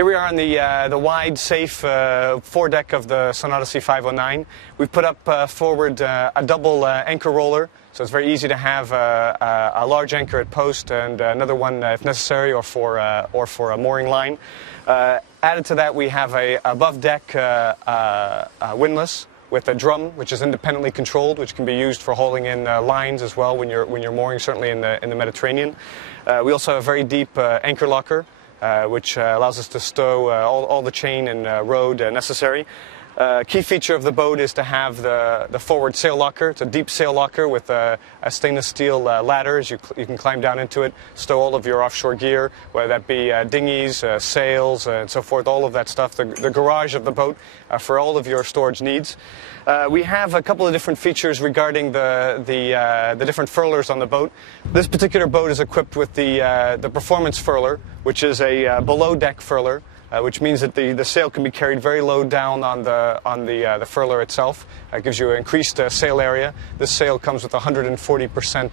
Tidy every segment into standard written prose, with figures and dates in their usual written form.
Here we are on the wide, safe foredeck of the Odyssey 509. We've put up forward a double anchor roller, so it's very easy to have a large anchor at post and another one if necessary, or for a mooring line. Added to that, we have a above deck windlass with a drum, which is independently controlled, which can be used for hauling in lines as well when you're mooring, certainly in the Mediterranean. We also have a very deep anchor locker, which allows us to stow all the chain and rode necessary. Key feature of the boat is to have the forward sail locker. It's a deep sail locker with a stainless steel ladder. You can climb down into it, stow all of your offshore gear, whether that be dinghies, sails, and so forth, all of that stuff. The garage of the boat for all of your storage needs. We have a couple of different features regarding the different furlers on the boat. This particular boat is equipped with the performance furler, which is a below deck furler. Which means that the sail can be carried very low down on the furler itself. It gives you increased sail area. This sail comes with 140%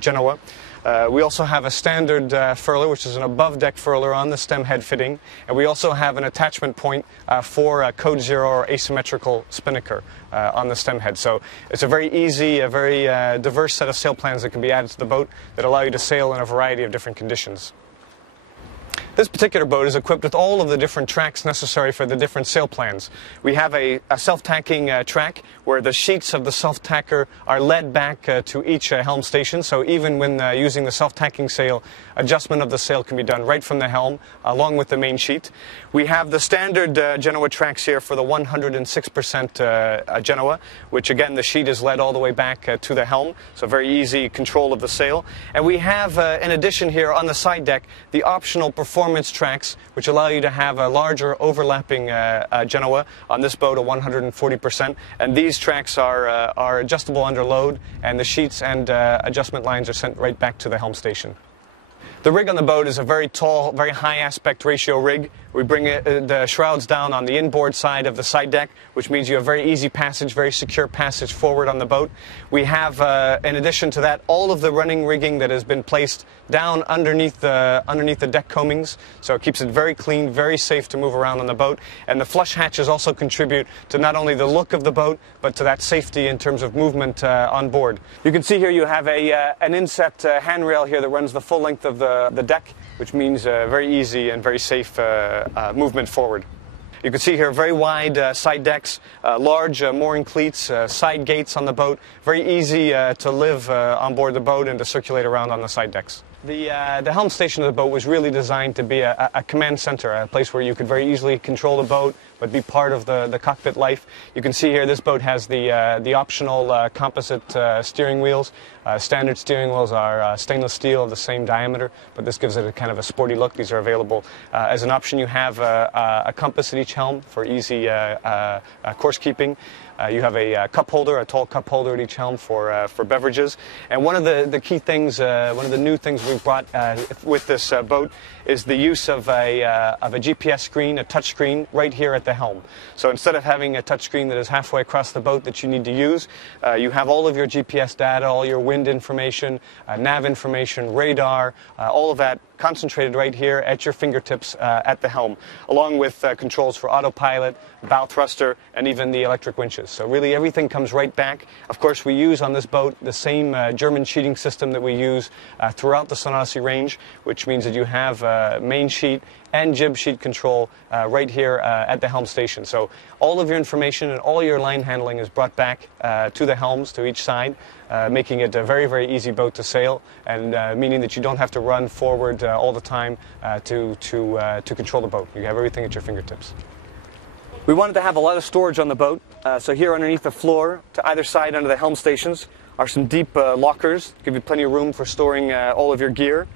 Jeanneau. We also have a standard furler, which is an above-deck furler on the stem head fitting, and we also have an attachment point for code 0 or asymmetrical spinnaker on the stem head. So it's a very easy, a very diverse set of sail plans that can be added to the boat that allow you to sail in a variety of different conditions. This particular boat is equipped with all of the different tracks necessary for the different sail plans. We have a self-tacking track where the sheets of the self-tacker are led back to each helm station. So even when using the self-tacking sail, adjustment of the sail can be done right from the helm along with the main sheet. We have the standard Jeanneau tracks here for the 106% Jeanneau, which again the sheet is led all the way back to the helm. So very easy control of the sail. And we have in addition here on the side deck the optional performance tracks, which allow you to have a larger overlapping Jeanneau on this boat, a 140%. And these tracks are adjustable under load, and the sheets and adjustment lines are sent right back to the helm station. The rig on the boat is a very tall, very high aspect ratio rig. We bring the shrouds down on the inboard side of the side deck, which means you have very easy passage, very secure passage forward on the boat. We have, in addition to that, all of the running rigging that has been placed down underneath the deck coamings, so it keeps it very clean, very safe to move around on the boat. And the flush hatches also contribute to not only the look of the boat, but to that safety in terms of movement on board. You can see here you have an inset handrail here that runs the full length of the deck, which means very easy and very safe movement forward. You can see here very wide side decks, large mooring cleats, side gates on the boat. Very easy to live on board the boat and to circulate around on the side decks. The helm station of the boat was really designed to be a command center, a place where you could very easily control the boat, but be part of the cockpit life. You can see here this boat has the optional composite steering wheels. Standard steering wheels are stainless steel of the same diameter, but this gives it a kind of a sporty look. These are available as an option. You have a compass at each helm for easy course keeping. You have a cup holder, a tall cup holder at each helm for beverages. And one of the key things, one of the new things we've brought with this boat is the use of a GPS screen, a touch screen, right here at the helm. So instead of having a touch screen that is halfway across the boat that you need to use, you have all of your GPS data, all your wind information, nav information, radar, all of that concentrated right here at your fingertips at the helm, along with controls for autopilot, bow thruster, and even the electric winches. So really everything comes right back. Of course, we use on this boat the same German sheeting system that we use throughout the Odyssey range, which means that you have main sheet and jib sheet control right here at the helm station. So all of your information and all your line handling is brought back to the helms, to each side, making it a very, very easy boat to sail, and meaning that you don't have to run forward all the time to control the boat. You have everything at your fingertips. We wanted to have a lot of storage on the boat, so here underneath the floor, to either side under the helm stations, are some deep lockers, give you plenty of room for storing all of your gear.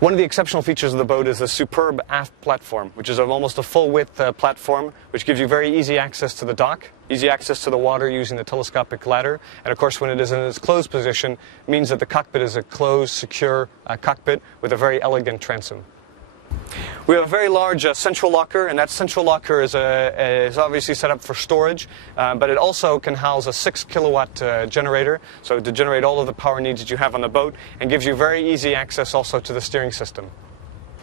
One of the exceptional features of the boat is the superb aft platform, which is almost a full-width platform, which gives you very easy access to the dock, easy access to the water using the telescopic ladder, and of course when it is in its closed position, it means that the cockpit is a closed, secure cockpit with a very elegant transom. We have a very large central locker, and that central locker is obviously set up for storage, but it also can house a 6-kilowatt generator, so to generate all of the power needs that you have on the boat, and gives you very easy access also to the steering system.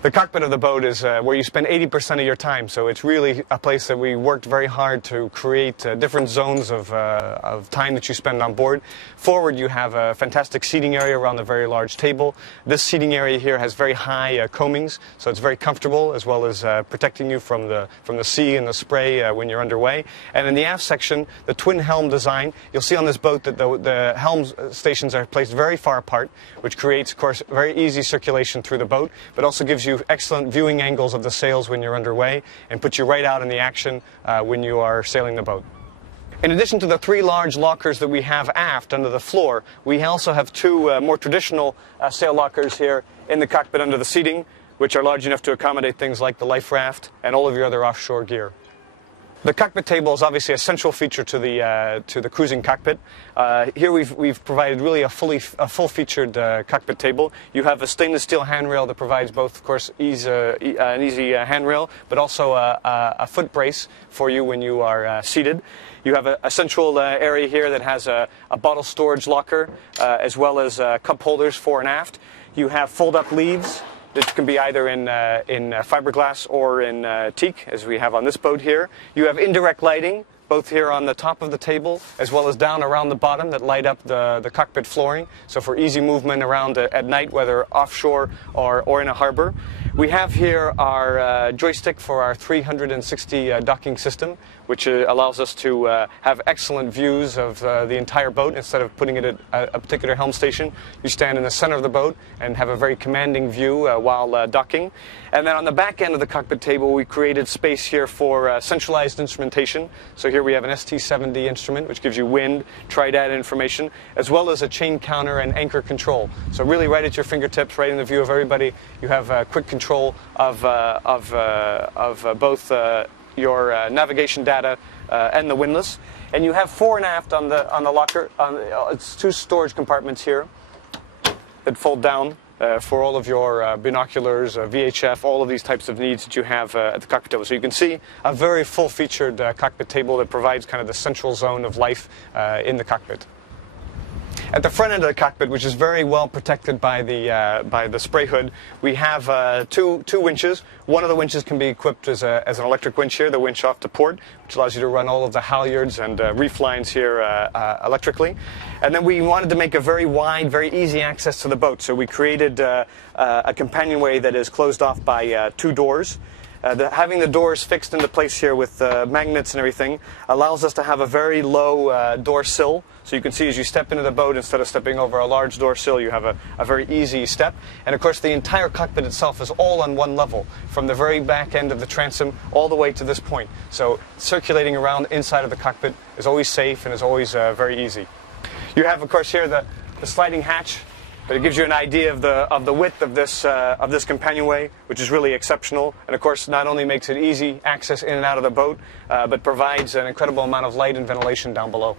The cockpit of the boat is where you spend 80% of your time, so it's really a place that we worked very hard to create different zones of time that you spend on board. Forward you have a fantastic seating area around a very large table. This seating area here has very high coamings, so it's very comfortable, as well as protecting you from the sea and the spray when you're underway. And in the aft section, the twin helm design, you'll see on this boat that the helm stations are placed very far apart, which creates, of course, very easy circulation through the boat, but also gives you excellent viewing angles of the sails when you're underway and puts you right out in the action when you are sailing the boat. In addition to the 3 large lockers that we have aft under the floor, we also have 2 more traditional sail lockers here in the cockpit under the seating, which are large enough to accommodate things like the life raft and all of your other offshore gear. The cockpit table is obviously a central feature to the cruising cockpit. Here we've provided really a full-featured cockpit table. You have a stainless steel handrail that provides both, of course, an easy handrail, but also a foot brace for you when you are seated. You have a central area here that has a bottle storage locker, as well as cup holders fore and aft. You have fold-up leaves that can be either in fiberglass or in teak, as we have on this boat here. You have indirect lighting, both here on the top of the table, as well as down around the bottom, that light up the cockpit flooring, so for easy movement around at night, whether offshore or in a harbor. We have here our joystick for our 360 docking system, which allows us to have excellent views of the entire boat. Instead of putting it at a particular helm station, you stand in the center of the boat and have a very commanding view while docking. And then on the back end of the cockpit table, we created space here for centralized instrumentation. So here we have an ST7D instrument, which gives you wind, trident information, as well as a chain counter and anchor control. So really right at your fingertips, right in the view of everybody, you have quick control of both your navigation data and the windlass. And you have fore and aft on the locker. It's 2 storage compartments here that fold down for all of your binoculars, VHF, all of these types of needs that you have at the cockpit table. So you can see a very full-featured cockpit table that provides kind of the central zone of life in the cockpit. At the front end of the cockpit, which is very well protected by the spray hood, we have two winches. One of the winches can be equipped as an electric winch here, the winch off to port, which allows you to run all of the halyards and reef lines here electrically. And then we wanted to make a very wide, very easy access to the boat, so we created a companionway that is closed off by 2 doors. Having the doors fixed into place here with magnets and everything allows us to have a very low door sill. So you can see as you step into the boat, instead of stepping over a large door sill, you have a very easy step. And of course the entire cockpit itself is all on one level, from the very back end of the transom all the way to this point. So circulating around inside of the cockpit is always safe and is always very easy. You have, of course, here the sliding hatch. But it gives you an idea of the width of this companionway, which is really exceptional. And of course, not only makes it easy access in and out of the boat, but provides an incredible amount of light and ventilation down below.